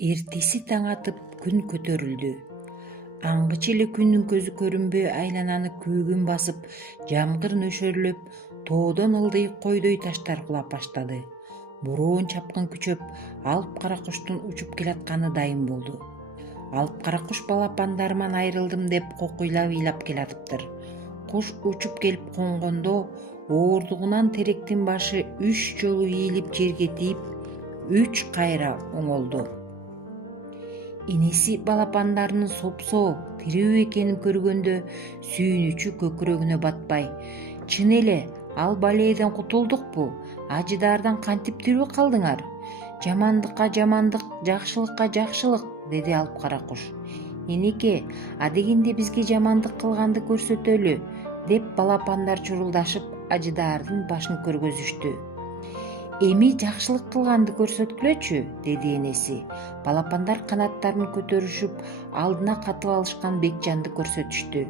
Эртеси таң атып күн көтөрүлдү. Аңгыча эле күндүн көзү көрүнбөй айлананы күүгүн басып, жамгыр нөшөрлөп, тоодон ылдый койдой таштар кулап баштады. Бороон чапкын күчөп, алып кара куштун учуп келатканы дайым болду. Алып кара куш балапандарыман айрылдым деп кокуйлап ыйлап келатыптыр. Куш учуп келип конгондо оордугунан теректин башы 3 жолу ийилип жерге тийип, 3 кайра оңолду. Энеси балапандарынын сопсоо тирүү экенин көргөндө сүйүнүчү көкүрөгүнө батпай: "Чын эле, ал балээден кутулдукпу? Ажыдаардан кантип тирүү калдыңар? Жамандыкка жамандык, жакшылыкка жакшылык", деди алып кара куш. "Энеке, адегенде бизге жамандык кылганды көрсөтөлү", деп балапандар чурулдашып ажыдаардын башын көргөзүштү. "Эми жакшылык кылганды көрсөткүлөчү", деди энеси. Балапандар канаттарын көтөрүшүп, алдына катып алышкан Бекжанды көрсөтүштү.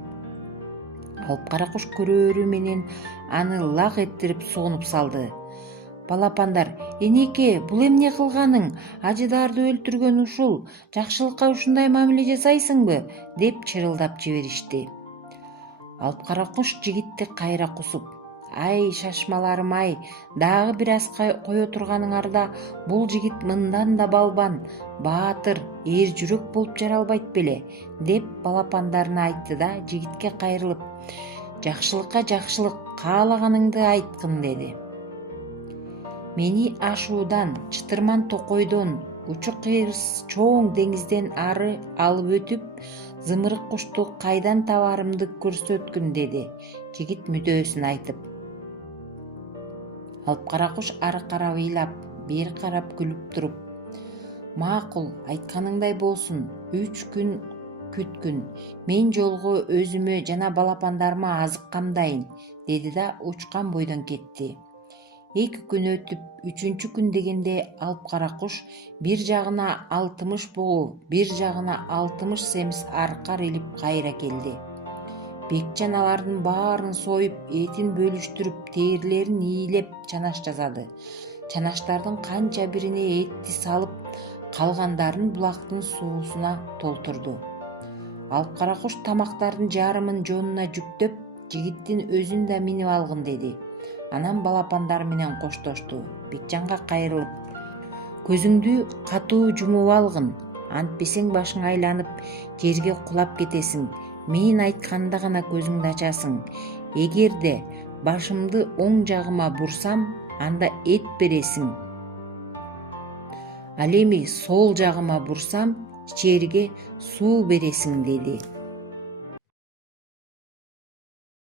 Алып кара куш көрөөрү менен аны лак эттирип сугунуп салды. Балапандар: "Энеке, бул эмне кылганың? Ажыдаарды өлтүргөн ушул. Жакшылыкка ушундай мамиле жасайсыңбы?" деп чырылдап жиберишти. Алып кара куш жигитти кайра кусуп: "Ай шашмаларым-ай, дагы бир аз кое турганыңарда, бул жигит мындан да балбан, баатыр, эр жүрөк болуп жаралбайт беле", деп балапандарына айтты да жигитке кайрылып: "Жакшылыкка жакшылык, каалаганыңды айткын", деди. "Мени ашуудан, чытырман токойдон, учу-кыйырсыз чоң деңизден ары алып өтүп, зымырык кушту кайдан табаарымды көрсөткүн", деди жигит мүдөөсүн айтып. Алып кара куш ары карап ыйлап, бери карап күлүп туруп: "Макул, айтканыңдай болсун, 3 күн күткүн. Мен жолго өзүмө жана балапандарыма азык камдайын", деди да учкан бойдон кетти. 2 күн өтүп, 3-күн күн дегенде алып кара куш бир жагына 60 бугу, бир жагына 60 семиз аркар илип кайра келди. Бекжан алардын баарын союп, этин бөлүштүрүп, терийлерин ийилеп чанаш жасады. Чанаштардын канча бирине этти салып, калгандарын булактын суусуна толтурду. Алып кара куш тамактардын жарымын жонуна жүктөп, жигиттин өзүн да минип алгын деди. Анан балапандары менен коштошту. Бекжанга кайрылып: "Көзүңдү катуу жумуп алгын, антпесең башың айланып, жерге кулап кетесиң. Мен айтканда гана көзүңдү ачасың. Эгерде башымды оң жагыма бурсам, анда эт бересиң. Ал эми сол жагыма бурсам, ичерге суу бересиң", деди.